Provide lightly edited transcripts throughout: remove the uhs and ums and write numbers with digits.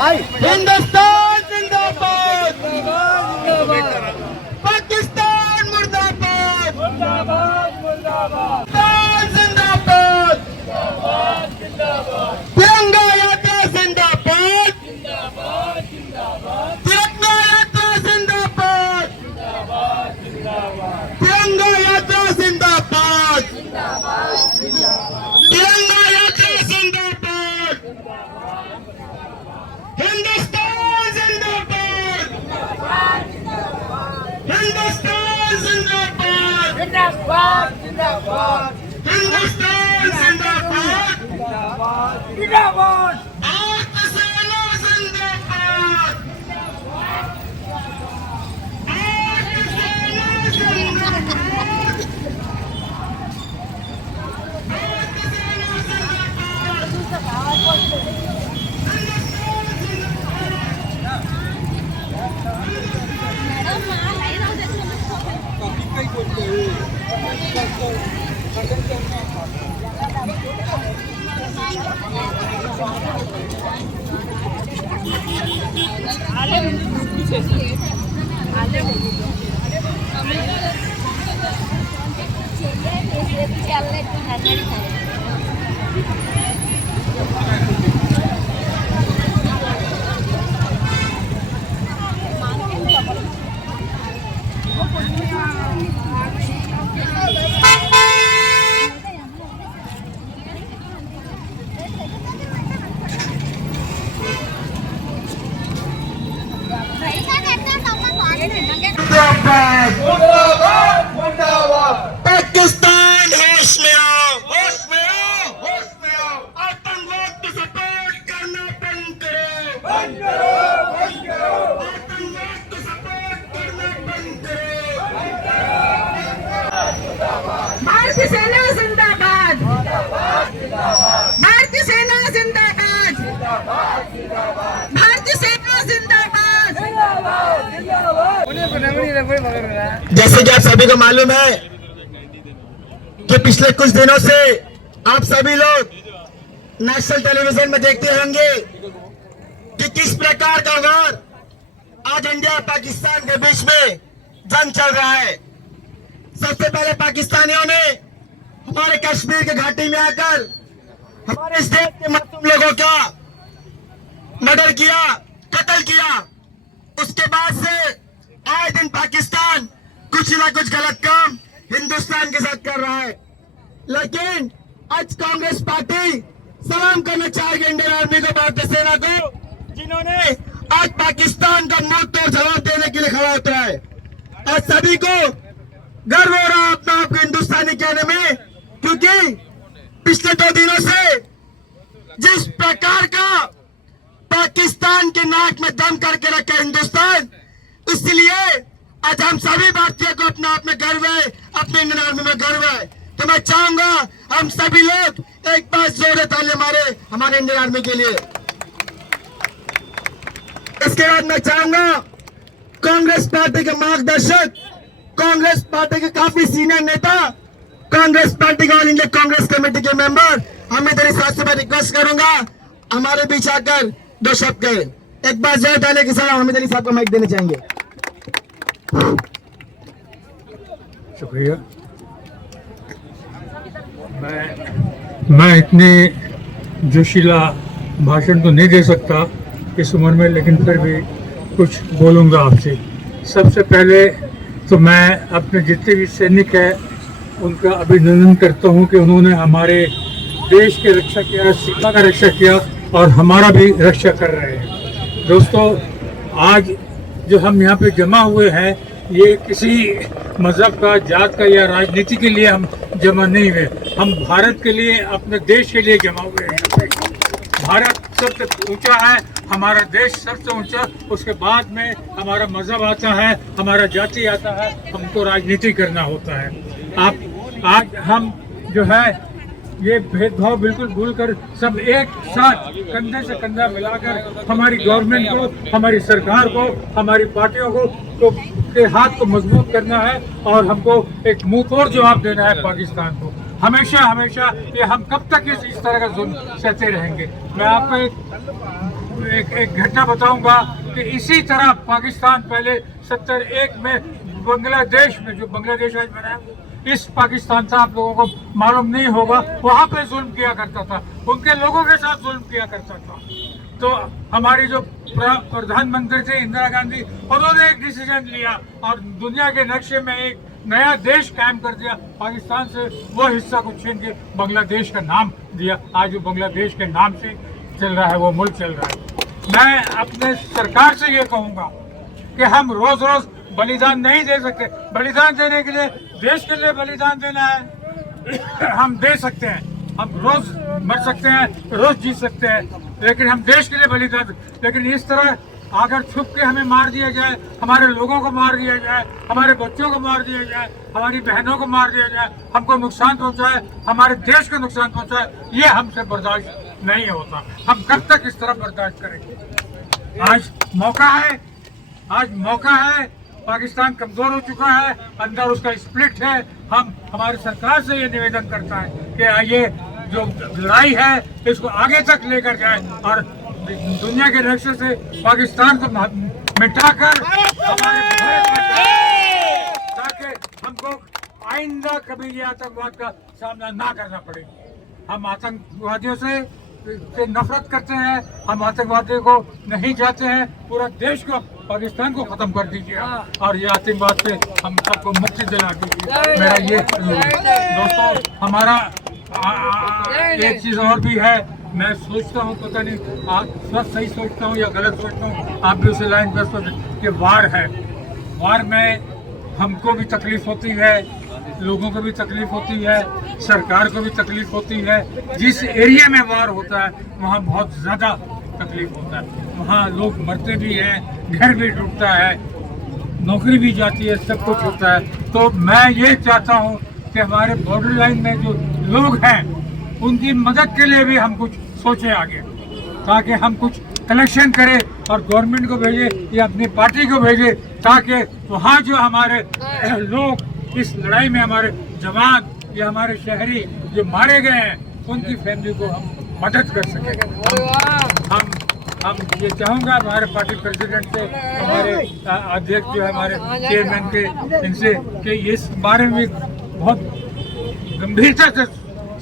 हिंदुस्तान जिंदाबाद, पाकिस्तान मुर्दाबाद, जिंदाबाद, तिरंगा यात्रा जिंदाबाद, तिरंगा यात्रा जिंदाबाद, तिरंगा यात्रा जिंदाबाद, तिरंगा यात्रा जिंदाबाद, हिंदुस्तान जिंदाबाद, हिंदुस्तान जिंदाबाद, हिंदुस्तान जिंदाबाद, भारत सेना जिंदाबाद, भारत सेना जिंदाबाद, भारत सेना जिंदाबाद, पाकिस्तान होश में आओ, होश में आओ, होश में आओ। आतंकवाद को सपोर्ट करना बंद करो, बंद करो, बंद करो। आतंकवाद को सपोर्ट करना बंद करो। भारतीय सेना जिंदाबाद, भारतीय सेना जिंदाबाद, भारतीय सेना जिंदाबाद। जैसे कि आप सभी को मालूम है कि पिछले कुछ दिनों से आप सभी लोग नेशनल टेलीविजन में देखते होंगे कि किस प्रकार का वार आज इंडिया और पाकिस्तान के बीच में जंग चल रहा है। सबसे पहले पाकिस्तानियों ने हमारे कश्मीर के घाटी में आकर हमारे इस देश के मासूम लोगों का मर्डर किया, कत्ल किया। उसके बाद से आए दिन पाकिस्तान कुछ ना कुछ गलत काम हिंदुस्तान के साथ कर रहा है। लेकिन आज कांग्रेस पार्टी सलाम करना चाहेगी इंडियन आर्मी को, भारतीय सेना को, जिन्होंने आज पाकिस्तान का मुंह तोड़ जवाब देने के लिए खड़ा उतरा है। आज सभी को गर्व हो रहा है अपना आप को हिंदुस्तानी कहने में, क्योंकि पिछले 2 दिनों से जिस प्रकार का पाकिस्तान के नाक में दम करके रखा हिंदुस्तान, इसलिए आज हम सभी भारतीयों को अपने आप में गर्व है, अपने इंडियन आर्मी में गर्व है। तो मैं चाहूंगा हम सभी लोग एक बार जोरे ताली मारे हमारे इंडियन आर्मी के लिए। इसके बाद मैं चाहूंगा कांग्रेस पार्टी के मार्गदर्शक, कांग्रेस पार्टी के काफी सीनियर नेता, कांग्रेस पार्टी के ऑल इंडिया कांग्रेस कमेटी के मेंबर हमें तेरी साथ से मैं रिक्वेस्ट करूंगा हमारे बीच आकर 2 शब्द कहे। एक बार जोर डाले के साथ हमें तेरी साथ को माइक देना चाहेंगे। शुक्रिया। मैं इतनी जोशीला भाषण तो नहीं दे सकता इस उम्र में, लेकिन फिर भी कुछ बोलूँगा आपसे। सबसे पहले तो मैं अपने जितने भी सैनिक हैं उनका अभिनंदन करता हूँ कि उन्होंने हमारे देश की रक्षा किया, सीमा का रक्षा किया और हमारा भी रक्षा कर रहे हैं। दोस्तों, आज जो हम यहाँ पे जमा हुए हैं, ये किसी मज़हब का, जात का या राजनीति के लिए हम जमा नहीं हुए। हम भारत के लिए, अपने देश के लिए जमा हुए हैं। भारत सबसे ऊंचा है, हमारा देश सबसे ऊंचा, उसके बाद में हमारा मज़हब आता है, हमारा जाति आता है, हमको राजनीति करना होता है। आज हम जो है ये भेदभाव बिल्कुल भूलकर सब एक साथ कंधे से कंधा मिलाकर हमारी गवर्नमेंट को, हमारी सरकार को, हमारी पार्टियों को के हाथ को मजबूत करना है और हमको एक मुंह तोड़ जवाब देना है पाकिस्तान को। हमेशा हमेशा ये हम कब तक इस तरह का जुल्म सहते रहेंगे। मैं आपको एक एक घटना बताऊंगा कि इसी तरह पाकिस्तान पहले 71 में बांग्लादेश में, जो बांग्लादेश आज बना है, इस पाकिस्तान था, आप लोगों को मालूम नहीं होगा, वहां पे जुल्म किया करता था, उनके लोगों के साथ जुल्म किया करता था। तो हमारी जो प्रधानमंत्री थे इंदिरा गांधी, उन्होंने एक डिसीजन लिया और दुनिया के नक्शे में एक नया देश कायम कर दिया। पाकिस्तान से वो हिस्सा को छीन के बांग्लादेश का नाम दिया। आज वो बांग्लादेश के नाम से चल रहा है, वो मुल्क चल रहा है। मैं अपने सरकार से ये कहूँगा कि हम रोज रोज बलिदान नहीं दे सकते। बलिदान देने के लिए, देश के लिए बलिदान देना है, हम दे सकते हैं। हम रोज मर सकते हैं, रोज जी सकते हैं, लेकिन हम देश के लिए बलिदान। लेकिन इस तरह अगर छुप के हमें मार दिया जाए, हमारे लोगों को मार दिया जाए, हमारे बच्चों को मार दिया जाए, हमारी बहनों को मार दिया जाए, हमको नुकसान पहुंचाए, हमारे देश को नुकसान पहुंचाए, ये हमसे बर्दाश्त नहीं होता। हम कब तक इस तरह बर्दाश्त करेंगे? आज मौका है, आज मौका है। पाकिस्तान कमजोर हो चुका है, अंदर उसका स्प्लिट है। हम हमारी सरकार से ये निवेदन करता है कि ये जो लड़ाई है इसको आगे तक लेकर जाए और दुनिया के नक्शे से पाकिस्तान को मिटाकर हमारे ताकि हमको आइंदा कभी ये आतंकवाद का सामना ना करना पड़े। हम आतंकवादियों से नफरत करते हैं, हम आतंकवादियों को नहीं चाहते हैं। पूरा देश को, पाकिस्तान को खत्म कर दीजिए और ये आतंकवाद से हम सबको मुक्ति दिला दीजिए। मेरा ये दोस्तों, हमारा एक चीज और भी है। मैं सोचता हूँ, पता नहीं आप सही सोचता हूँ या गलत सोचता हूँ, आप भी उसे लाइन पर सोचते कि वार है। वार में हमको भी तकलीफ होती है, लोगों को भी तकलीफ होती है, सरकार को भी तकलीफ होती है। जिस एरिया में वार होता है वहाँ बहुत ज़्यादा तकलीफ होता है। वहाँ लोग मरते भी हैं, घर भी टूटता है, नौकरी भी जाती है, सब कुछ होता है। तो मैं ये चाहता हूँ कि हमारे बॉर्डर लाइन में जो लोग हैं उनकी मदद के लिए भी हम कुछ सोचें आगे, ताकि हम कुछ कलेक्शन करें और गवर्नमेंट को भेजें या अपनी पार्टी को भेजें, ताकि वहाँ जो हमारे लोग इस लड़ाई में, हमारे जवान या हमारे शहरी जो मारे गए हैं, उनकी फैमिली को हम मदद कर सकें। हम ये चाहूँगा हमारे पार्टी प्रेसिडेंट से, हमारे अध्यक्ष जो है, हमारे चेयरमैन के, इनसे कि इस बारे में बहुत गंभीरता से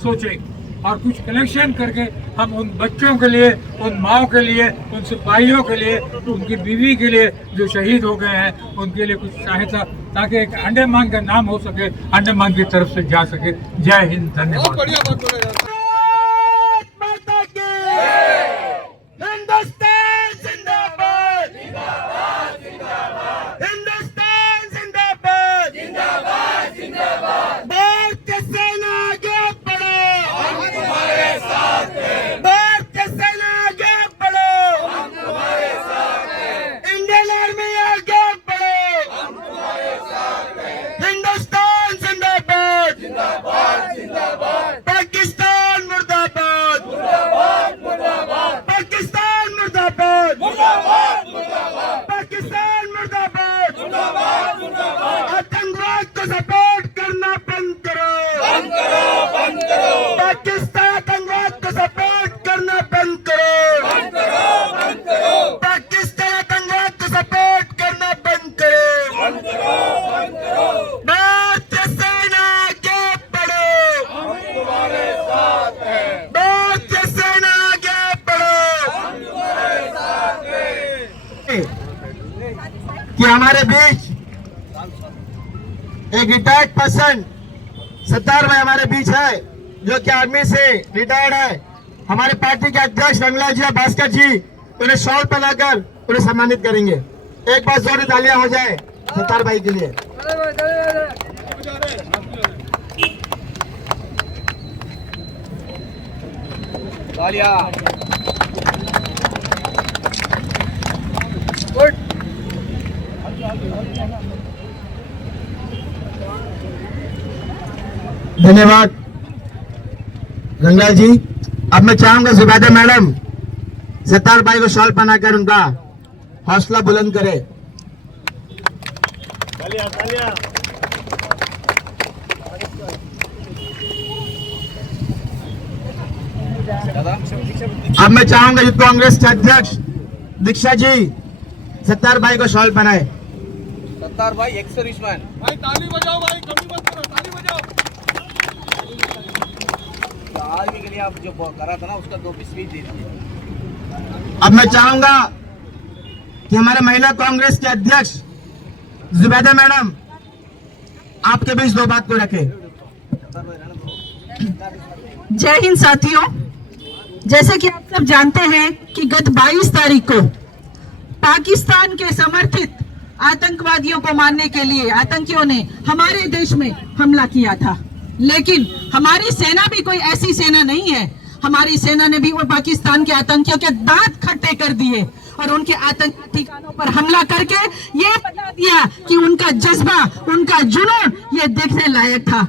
सोचें और कुछ कलेक्शन करके हम उन बच्चों के लिए, उन माओ के लिए, उन सिपाहियों के लिए, उनकी बीवी के लिए जो शहीद हो गए हैं, उनके लिए कुछ सहायता, ताकि एक अंडमान का नाम हो सके, अंडमान की तरफ से जा सके। जय हिंद, धन्यवाद। आतंकवाद को सपोर्ट करना बंद करो, बंद करो, बंद करो। पाकिस्तान आतंकवाद को सपोर्ट करना बंद करो, बंद करो, बंद करो। पाकिस्तान आतंकवाद को सपोर्ट करना बंद करो, बंद करो, बंद करो। भारतीय सेना आगे बढ़ो, हम तुम्हारे साथ हैं। भारतीय सेना आगे बढ़ो, हम तुम्हारे साथ हैं। कि हमारे बीच एक रिटायर्ड पर्सन सत्तार भाई हमारे बीच है, जो कि आर्मी से रिटायर्ड है। हमारे पार्टी के अध्यक्ष रंगलाल जी और भास्कर जी उन्हें शॉल पहनाकर उन्हें सम्मानित करेंगे। एक बार जोर तालियां हो जाए सत्तार भाई के लिए। धन्यवाद रंगलाल जी। अब मैं चाहूंगा जुबैदा मैडम सत्तार भाई को शॉल पहनाकर उनका हौसला बुलंद करे। अब मैं चाहूंगा यूथ कांग्रेस के अध्यक्ष दीक्षा जी सत्तार भाई को शॉल पहनाए। सत्तार भाई एक्स सर्विसमैन। भाई ताली बजाओ भाई, कमी मत करो, ताली बजाओ। आर्मी के लिए आप जो करा था ना उसका 2 स्पीच दे दिए। अब मैं चाहूंगा कि हमारे महिला कांग्रेस के अध्यक्ष जुबैदा मैडम आपके बीच 2 बात को रखे। जय हिंद साथियों, जैसे कि आप सब जानते हैं कि गत 22 तारीख को पाकिस्तान के समर्थित आतंकवादियों को मारने के लिए आतंकियों ने हमारे देश में हमला किया था, लेकिन हमारी सेना भी कोई ऐसी सेना नहीं है। हमारी सेना ने भी वो पाकिस्तान के आतंकियों के दांत खट्टे कर दिए और उनके आतंकी ठिकानों पर हमला करके ये बता दिया कि उनका जज्बा, उनका जुनून ये देखने लायक था।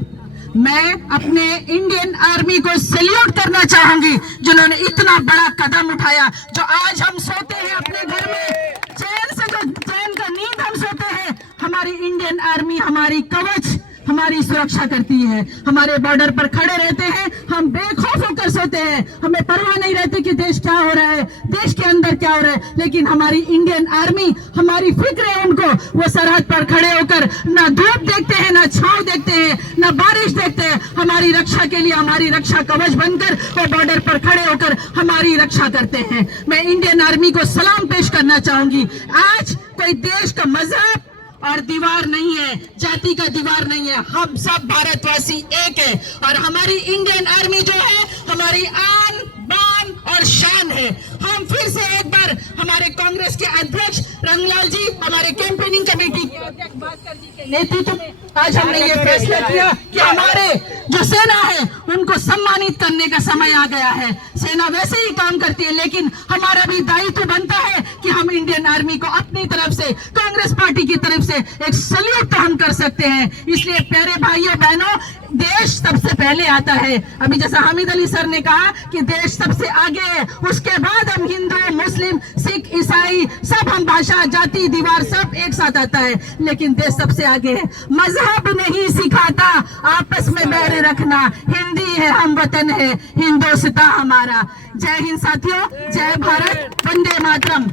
मैं अपने इंडियन आर्मी को सैल्यूट करना चाहूंगी जिन्होंने इतना बड़ा कदम उठाया। जो आज हम सोते हैं अपने घर में चैन से, जो चैन का नींद हम सोते हैं, हमारी इंडियन आर्मी हमारी कवच, हमारी सुरक्षा करती है। हमारे बॉर्डर पर खड़े रहते हैं, हम बेखौफ होकर सोते हैं, हमें परवाह नहीं रहती कि देश क्या हो रहा है, देश के अंदर क्या हो रहा है। लेकिन हमारी इंडियन आर्मी, हमारी फिक्र है उनको, वो सरहद पर खड़े होकर ना धूप देखते हैं, ना छांव देखते हैं, ना बारिश देखते हैं। हमारी रक्षा के लिए हमारी रक्षा कवच बनकर वो बॉर्डर पर खड़े होकर हमारी रक्षा करते हैं। मैं इंडियन आर्मी को सलाम पेश करना चाहूंगी। आज कोई देश का मजहब और दीवार नहीं है, जाति का दीवार नहीं है, हम सब भारतवासी एक है। और हमारी इंडियन आर्मी जो है हमारी आन बान और शान है। हम फिर से एक बार हमारे कांग्रेस के अध्यक्ष रंगलाल जी, हमारे कैंपेनिंग कमेटी के अध्यक्ष भास्कर जी के नेतृत्व में आज हमने ये फैसला किया कि हमारे जो सेना है उनको सम्मानित करने का समय आ गया है। सेना वैसे ही काम करती है, लेकिन हमारा भी दायित्व बनता है कि हम इंडियन आर्मी को अपनी तरफ से, कांग्रेस पार्टी की तरफ से एक सल्यूट तो हम कर सकते हैं। इसलिए प्यारे भाइयों बहनों, देश सबसे पहले आता है। अभी जैसा हामिद अली सर ने कहा कि देश सबसे आगे है, उसके बाद हम हिंदू, मुस्लिम, सिख, ईसाई सब, हम भाषा, जाति, दीवार सब एक साथ आता है, लेकिन देश सबसे आगे है। मजहब नहीं सिखाता आपस में बैर रखना, हिंदी है, हम वतन है, हिंदुस्तां हमारा। जय हिंद साथियों, जय भारत, वंदे मातरम।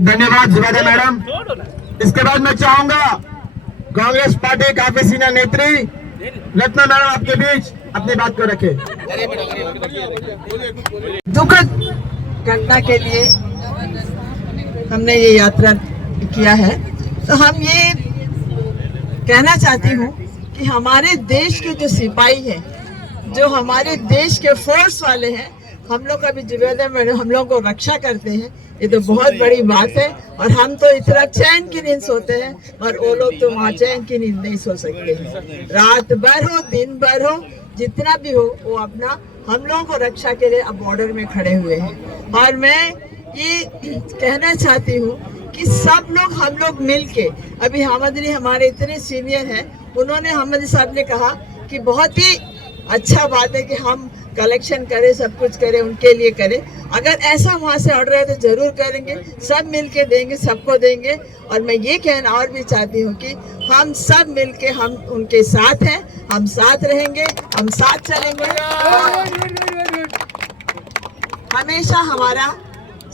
धन्यवाद जुबैदा मैडम। इसके बाद मैं चाहूंगा कांग्रेस पार्टी काफी सीनियर नेत्री रत्ना मैडम आपके बीच अपनी बात को रखे। दुखद घटना के लिए हमने ये यात्रा किया है, तो हम ये कहना चाहती हूँ कि हमारे देश के जो सिपाही हैं, जो हमारे देश के फोर्स वाले हैं, हम लोग का भी जुबैदा मैडम हम लोग को रक्षा करते हैं, ये तो बहुत बड़ी बात है। और हम तो इतना चैन की नींद सोते हैं, और वो लोग तो वहाँ चैन की नींद नहीं सो सकते हैं। रात भर हो, दिन भर हो, जितना भी हो, वो अपना हम लोगों को रक्षा के लिए अब बॉर्डर में खड़े हुए हैं। और मैं ये कहना चाहती हूँ कि सब लोग, हम लोग मिलके, अभी हामिद अली हमारे इतने सीनियर हैं, उन्होंने, हामिद अली साहब ने कहा कि बहुत ही अच्छा बात है कि हम कलेक्शन करें, सब कुछ करें, उनके लिए करें। अगर ऐसा वहाँ से ऑर्डर है तो जरूर करेंगे, सब मिलके देंगे, सबको देंगे। और मैं ये कहना और भी चाहती हूँ कि हम सब मिलके, हम उनके साथ हैं, हम साथ रहेंगे, हम साथ चलेंगे। हमेशा हमारा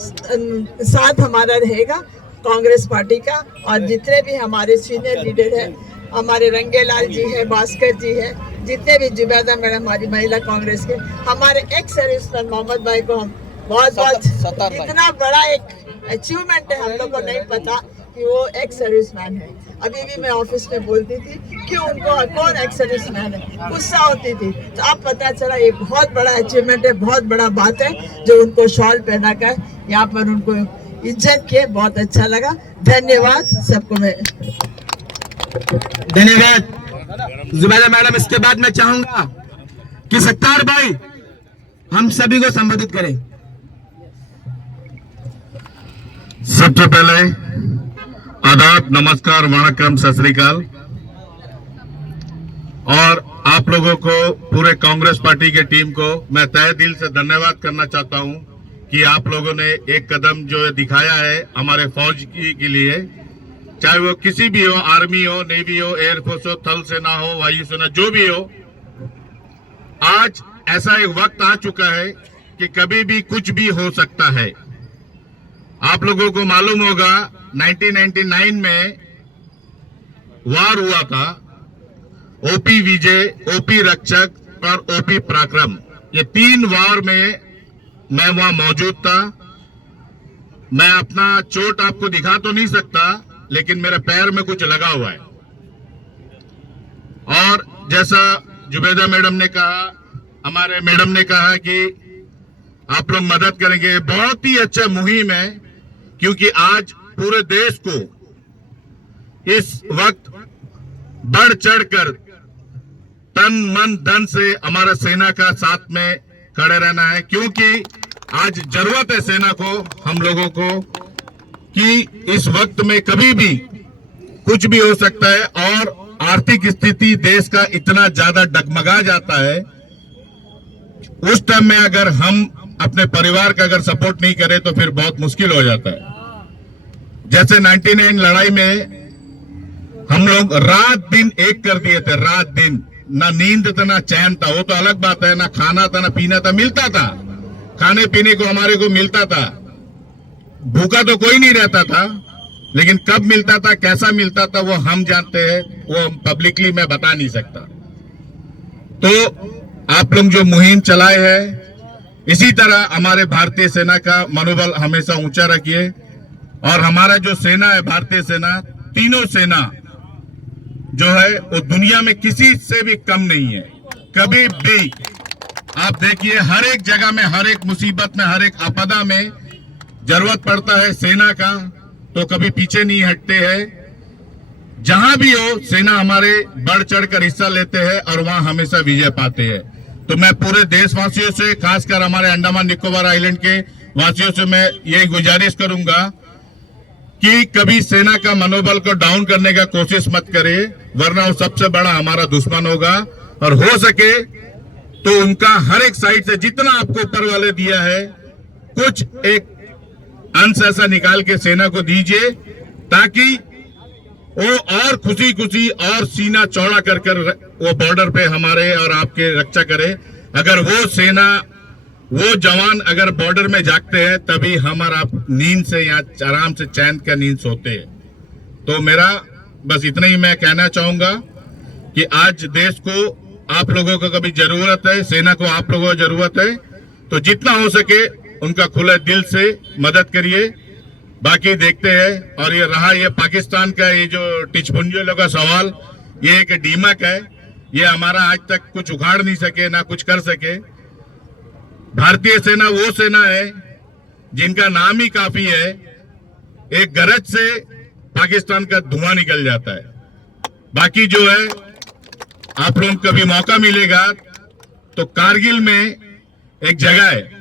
साथ हमारा रहेगा कांग्रेस पार्टी का। और जितने भी हमारे सीनियर लीडर हैं, हमारे रंगेलाल जी है, भास्कर जी है, जितने भी जुबैदा मैडम हमारी महिला कांग्रेस के, हमारे एक्स सर्विसमैन मोहम्मद भाई को हम बहुत बहुत, इतना बड़ा एक अचीवमेंट है, हम लोग को नहीं पता कि वो एक्स सर्विसमैन है। अभी भी मैं ऑफिस में बोलती थी कि उनको कौन एक्स सर्विसमैन है, गुस्सा होती थी, तो अब पता चला ये बहुत बड़ा अचीवमेंट है, बहुत बड़ा बात है जो उनको शॉल पहना कर यहाँ पर उनको इज्जत किए, बहुत अच्छा लगा। धन्यवाद सबको। मैं धन्यवाद जुबैदा मैडम। इसके बाद मैं चाहूंगा कि सत्तार भाई हम सभी को संबोधित करें। सबसे पहले आदाब, नमस्कार, वणक्कम, सत श्री अकाल। और आप लोगों को, पूरे कांग्रेस पार्टी के टीम को मैं तहे दिल से धन्यवाद करना चाहता हूं कि आप लोगों ने एक कदम जो दिखाया है हमारे फौज के लिए, चाहे वो किसी भी हो, आर्मी हो, नेवी हो, एयरफोर्स हो, थल सेना हो, वायु सेना, जो भी हो। आज ऐसा एक वक्त आ चुका है कि कभी भी कुछ भी हो सकता है। आप लोगों को मालूम होगा 1999 में वार हुआ था, ओपी विजय, ओपी रक्षक और ओपी पराक्रम, ये 3 वार में मैं वहां मौजूद था। मैं अपना चोट आपको दिखा तो नहीं सकता, लेकिन मेरे पैर में कुछ लगा हुआ है। और जैसा जुबेदा मैडम ने कहा, हमारे मैडम ने कहा कि आप लोग मदद करेंगे, बहुत ही अच्छा मुहिम है, क्योंकि आज पूरे देश को इस वक्त बढ़ चढ़कर तन मन धन से हमारा सेना का साथ में खड़े रहना है, क्योंकि आज जरूरत है सेना को, हम लोगों को, कि इस वक्त में कभी भी कुछ भी हो सकता है। और आर्थिक स्थिति देश का इतना ज्यादा डगमगा जाता है, उस टाइम में अगर हम अपने परिवार का अगर सपोर्ट नहीं करें तो फिर बहुत मुश्किल हो जाता है। जैसे 99 लड़ाई में हम लोग रात दिन एक कर दिए थे, रात दिन, ना नींद था ना चैन था, वो तो अलग बात है, ना खाना था ना पीना था, मिलता था, खाने पीने को हमारे को मिलता था, भूखा तो कोई नहीं रहता था, लेकिन कब मिलता था, कैसा मिलता था, वो हम जानते हैं, वो पब्लिकली मैं बता नहीं सकता। तो आप लोग जो मुहिम चलाए हैं, इसी तरह हमारे भारतीय सेना का मनोबल हमेशा ऊंचा रखिए। और हमारा जो सेना है, भारतीय सेना, तीनों सेना जो है वो दुनिया में किसी से भी कम नहीं है, कभी भी। आप देखिए हर एक जगह में, हर एक मुसीबत में, हर एक आपदा में जरूरत पड़ता है सेना का, तो कभी पीछे नहीं हटते हैं। जहां भी हो सेना हमारे बढ़ चढ़कर हिस्सा लेते हैं और वहां हमेशा विजय पाते हैं। तो मैं पूरे देशवासियों से, खासकर हमारे अंडमान निकोबार आइलैंड के वासियों से मैं यही गुजारिश करूंगा कि कभी सेना का मनोबल को डाउन करने का कोशिश मत करे, वरना वो सबसे बड़ा हमारा दुश्मन होगा। और हो सके तो उनका हर एक साइड से जितना आपको ऊपर वाले दिया है, कुछ एक अंश ऐसा निकाल के सेना को दीजिए, ताकि वो और खुशी खुशी और सीना चौड़ा कर कर वो बॉर्डर पे हमारे और आपके रक्षा करे। अगर वो सेना, वो जवान अगर बॉर्डर में जागते हैं, तभी हम और आप नींद से या आराम से चैन का नींद सोते हैं। तो मेरा बस इतना ही मैं कहना चाहूंगा कि आज देश को आप लोगों को कभी जरूरत है, सेना को आप लोगों को जरूरत है, तो जितना हो सके उनका खुले दिल से मदद करिए। बाकी देखते हैं। और ये रहा ये पाकिस्तान का ये जो टिचपुंजों का सवाल, ये एक डीमक है, ये हमारा आज तक कुछ उखाड़ नहीं सके, ना कुछ कर सके। भारतीय सेना वो सेना है जिनका नाम ही काफी है, एक गरज से पाकिस्तान का धुआं निकल जाता है। बाकी जो है, आप लोगों को कभी मौका मिलेगा तो कारगिल में एक जगह है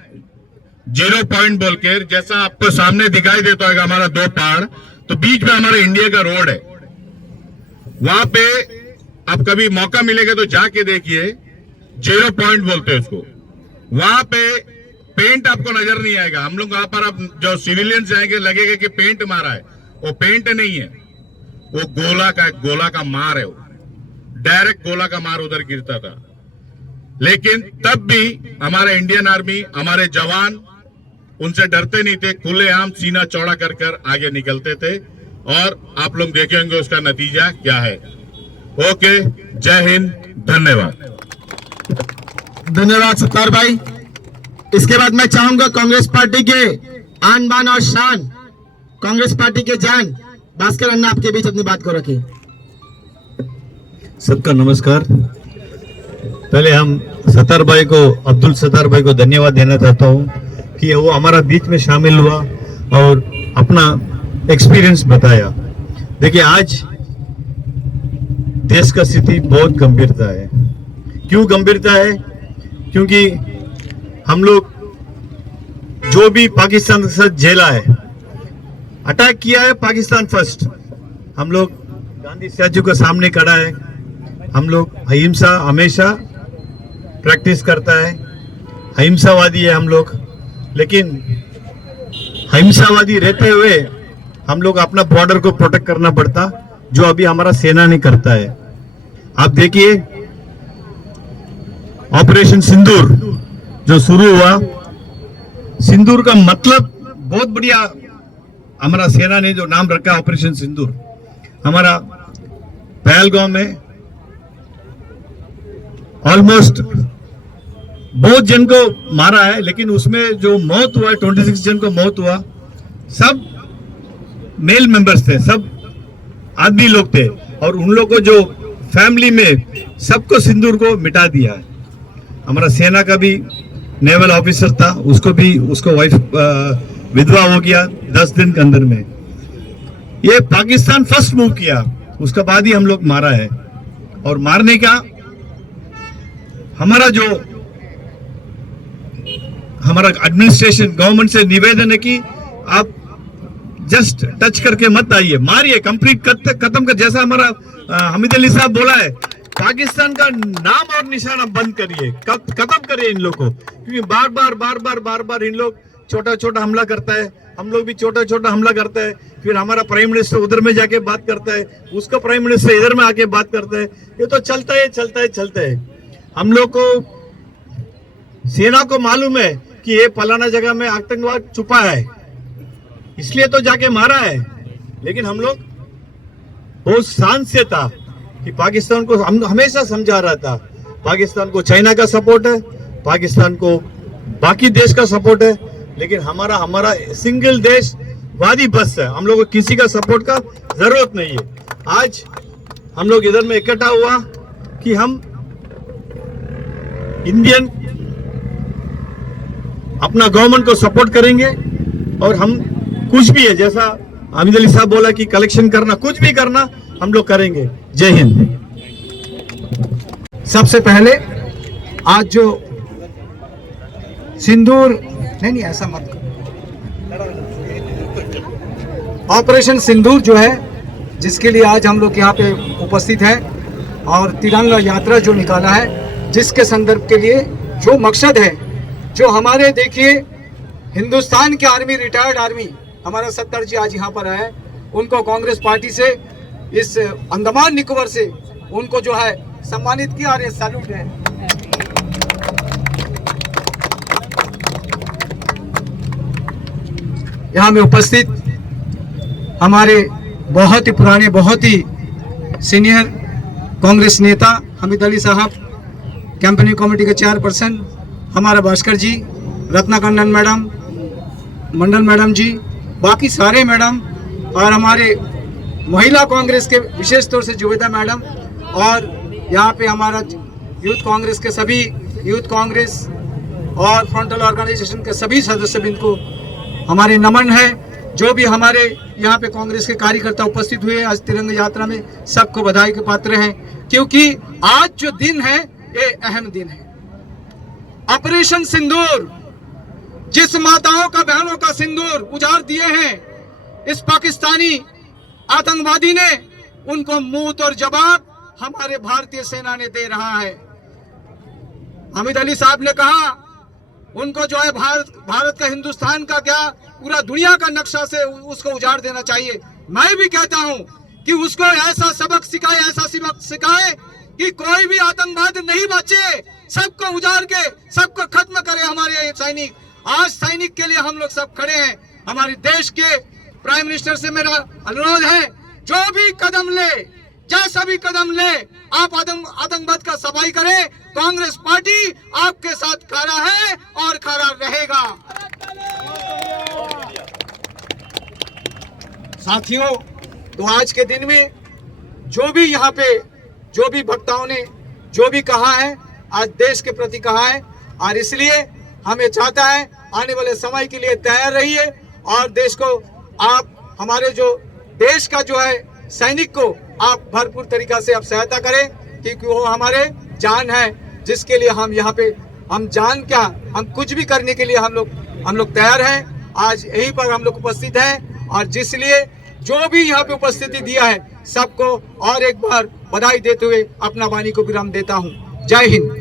0 पॉइंट बोलकर, जैसा आपको सामने दिखाई देता होगा हमारा 2 पहाड़, तो बीच में हमारे इंडिया का रोड है। वहां पे आप कभी मौका मिलेगा तो जाके देखिए, 0 पॉइंट बोलते हैं उसको। वहां पे पेंट आपको नजर नहीं आएगा। हम लोग वहां पर आप जो सिविलियंस जाएंगे लगेगा कि पेंट मारा है, वो पेंट नहीं है, वो गोला का मार है, वो डायरेक्ट गोला का मार उधर गिरता था। लेकिन तब भी हमारे इंडियन आर्मी, हमारे जवान उनसे डरते नहीं थे, खुलेआम सीना चौड़ा कर कर आगे निकलते थे। और आप लोग देखेंगे उसका नतीजा क्या है। ओके, जय हिंद, धन्यवाद। धन्यवाद सत्तार भाई। इसके बाद मैं चाहूंगा कांग्रेस पार्टी के आन बान और शान, कांग्रेस पार्टी के जान भास्कर अन्ना आपके बीच अपनी बात को रखिए। सबका नमस्कार। पहले हम सत्तार भाई को, अब्दुल सत्तार भाई को धन्यवाद देना चाहता हूँ कि वो हमारा बीच में शामिल हुआ और अपना एक्सपीरियंस बताया। देखिए आज देश का स्थिति बहुत गंभीरता है। क्यों गंभीरता है? क्योंकि हम लोग जो भी पाकिस्तान के साथ झेला है, अटैक किया है पाकिस्तान फर्स्ट। हम लोग गांधी स्टैच्यू के सामने खड़ा है, हम लोग अहिंसा हमेशा प्रैक्टिस करता है, अहिंसावादी है हम लोग। लेकिन अहिंसावादी रहते हुए हम लोग अपना बॉर्डर को प्रोटेक्ट करना पड़ता, जो अभी हमारा सेना नहीं करता है। आप देखिए ऑपरेशन सिंदूर जो शुरू हुआ, सिंदूर का मतलब बहुत बढ़िया, हमारा सेना ने जो नाम रखा ऑपरेशन सिंदूर, हमारा पहलगांव में ऑलमोस्ट बहुत जन को मारा है, लेकिन उसमें जो मौत हुआ 26 जन को मौत हुआ, सब मेल मेंबर्स थे, सब आदमी लोग थे, और उन लोग को जो फैमिली में सबको सिंदूर को मिटा दिया है। हमारा सेना का भी नेवल ऑफिसर था, उसको वाइफ विधवा हो गया 10 दिन के अंदर में। ये पाकिस्तान फर्स्ट मूव किया, उसके बाद ही हम लोग मारा है। और मारने का हमारा एडमिनिस्ट्रेशन गवर्नमेंट से निवेदन है कि आप जस्ट टच करके मत आइए, मारिए, कंप्लीट खत्म कर। जैसा हमारा हमीद अली साहब बोला है, पाकिस्तान का नाम और निशाना बंद करिए, खत्म करिए इन लोग को, क्योंकि बार बार इन लोग छोटा हमला करता है, हम लोग भी छोटा हमला करता है। फिर हमारा प्राइम मिनिस्टर उधर में जाके बात करता है, उसका प्राइम मिनिस्टर इधर में आके बात करता है। ये तो चलता है। हम लोग को सेना को मालूम है कि ये फलाना जगह में आतंकवाद छुपा है, इसलिए तो जाके मारा है। लेकिन हम लोग बहुत शांत से था कि पाकिस्तान को हम हमेशा समझा रहा था, पाकिस्तान को चाइना का सपोर्ट है, पाकिस्तान को बाकी देश का सपोर्ट है, लेकिन हमारा सिंगल देश वादी बस है, हम लोग को किसी का सपोर्ट का जरूरत नहीं है। आज हम लोग इधर में इकट्ठा हुआ कि हम इंडियन अपना गवर्नमेंट को सपोर्ट करेंगे, और हम कुछ भी है, जैसा हामिद अली साहब बोला कि कलेक्शन करना, कुछ भी करना हम लोग करेंगे। जय हिंद। सबसे पहले आज जो सिंदूर नहीं ऐसा मत करो, ऑपरेशन सिंदूर जो है, जिसके लिए आज हम लोग यहाँ पे उपस्थित हैं, और तिरंगा यात्रा जो निकाला है, जिसके संदर्भ के लिए जो मकसद है, जो हमारे देखिए हिंदुस्तान के आर्मी, रिटायर्ड आर्मी हमारा 70 जी आज यहाँ पर आए, उनको कांग्रेस पार्टी से इस अंडमान निकोबार से उनको जो है सम्मानित किया, और ये सैल्यूट है। यहाँ में उपस्थित हमारे बहुत ही पुराने, बहुत ही सीनियर कांग्रेस नेता हमीद अली साहब, कैंपेनिंग कमेटी के चेयरपर्सन हमारा भास्कर जी, रत्नाकंदन मैडम, मंडल मैडम जी, बाकी सारे मैडम, और हमारे महिला कांग्रेस के विशेष तौर से जुबेदा मैडम, और यहाँ पे हमारा यूथ कांग्रेस के सभी यूथ कांग्रेस और फ्रंटल ऑर्गेनाइजेशन के सभी सदस्य को हमारे नमन है। जो भी हमारे यहाँ पे कांग्रेस के कार्यकर्ता उपस्थित हुए आज तिरंगा यात्रा में, सबको बधाई के पात्र हैं, क्योंकि आज जो दिन है ये अहम दिन है। ऑपरेशन सिंदूर, जिस माताओं का, बहनों का सिंदूर उजाड़ दिए हैं इस पाकिस्तानी आतंकवादी ने, उनको मुंह और जवाब हमारे भारतीय सेना ने दे रहा है। हामिद अली साहब ने कहा उनको जो है भारत का, हिंदुस्तान का क्या, पूरा दुनिया का नक्शा से उसको उजाड़ देना चाहिए। मैं भी कहता हूं कि उसको ऐसा सबक सिखाए कि कोई भी आतंकवाद नहीं बचे, सबको उजाड़ के सबको खत्म करे हमारे सैनिक। आज सैनिक के लिए हम लोग सब खड़े हैं। हमारे देश के प्राइम मिनिस्टर से मेरा अनुरोध है, जो भी कदम ले, जैसा भी कदम ले, आप आतंकवाद का सफाई करें। कांग्रेस पार्टी आपके साथ खड़ा है और खड़ा रहेगा। साथियों, तो आज के दिन में जो भी यहाँ पे, जो भी वक्ताओं ने जो भी कहा है, आज देश के प्रति कहा है, और इसलिए हमें चाहता है आने वाले समय के लिए तैयार रहिए, और देश को आप, हमारे जो देश का जो है सैनिक को आप भरपूर तरीका से आप सहायता करें, क्योंकि वो हमारे जान है, जिसके लिए हम यहाँ पे, हम जान क्या, हम कुछ भी करने के लिए हम लोग तैयार हैं। आज यहीं पर हम लोग उपस्थित हैं, और जिसलिए जो भी यहाँ पे उपस्थिति दिया है, सबको और एक बार बधाई देते हुए अपना वाणी को विराम देता हूँ। जय हिंद।